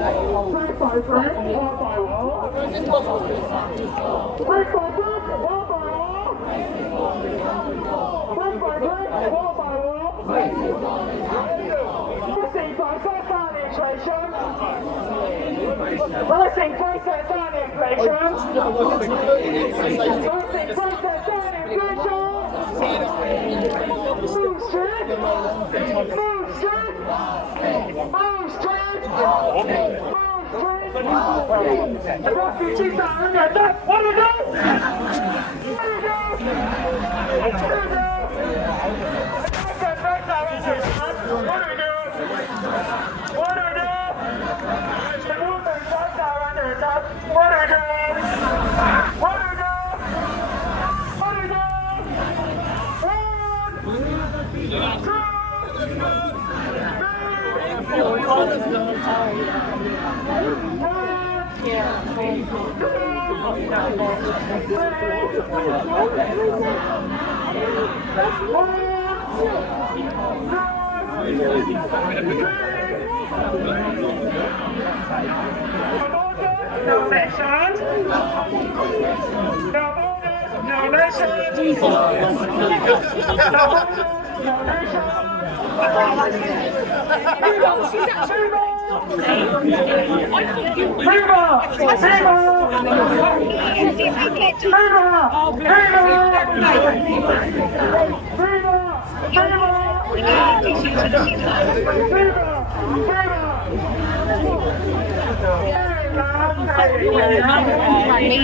Blessing process on inflation. Blessing process on inflation. Move straight. Move straight. Move straight. Move straight. The refugees are under attack. What do we do? What do we do? What do we do? What do we do? What do we do? The movement sites are under attack. What do we do? What do we do? What do we do? 1, 2, 3. No nations. No borders. No nations. No borders. No nations.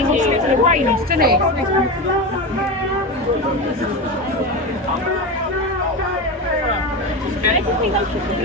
He arranged, didn't he? Anything they should do